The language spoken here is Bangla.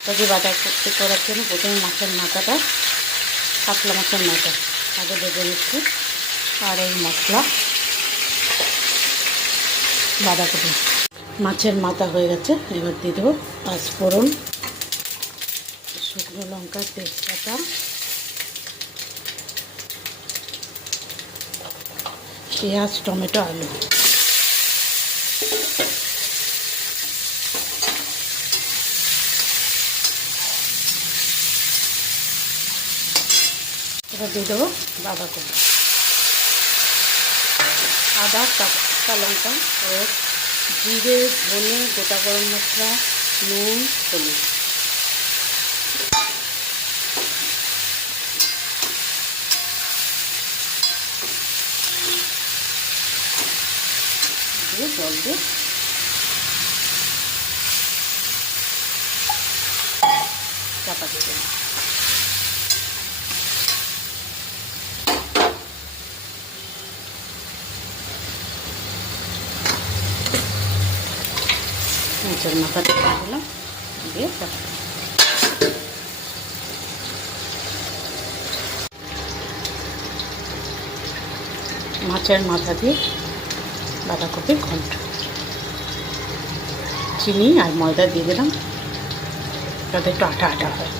তবে বাঁধাকপি করার জন্য প্রথমে মাছের মাথাটা, কাতলা মাছের মাথা আগে ভেজে নিচ্ছি। আর এই মশলা বাঁধাকপি, মাছের মাথা হয়ে গেছে। এবার দিয়ে দেবো পাঁচফোড়ন, শুকনো লঙ্কা, তেজপাতা, পেঁয়াজ, টমেটো, আলু। এবার দিয়ে দেবো বাঁধাকপি, আদা, কাঁচা লঙ্কা ও জিরে, ধনে, গোটা গরম মশলা, নুন, হলুদ। দিয়ে জল দিয়ে চাপা দিয়ে দেবো। মাছের মাথাটা দিলাম, দিয়ে চাপা দিলাম। মাছের মাথা দিয়ে বাঁধাকপির ঘন্ট, চিনি আর ময়দা দিয়ে দিলাম যাতে একটু আটা আটা হয়।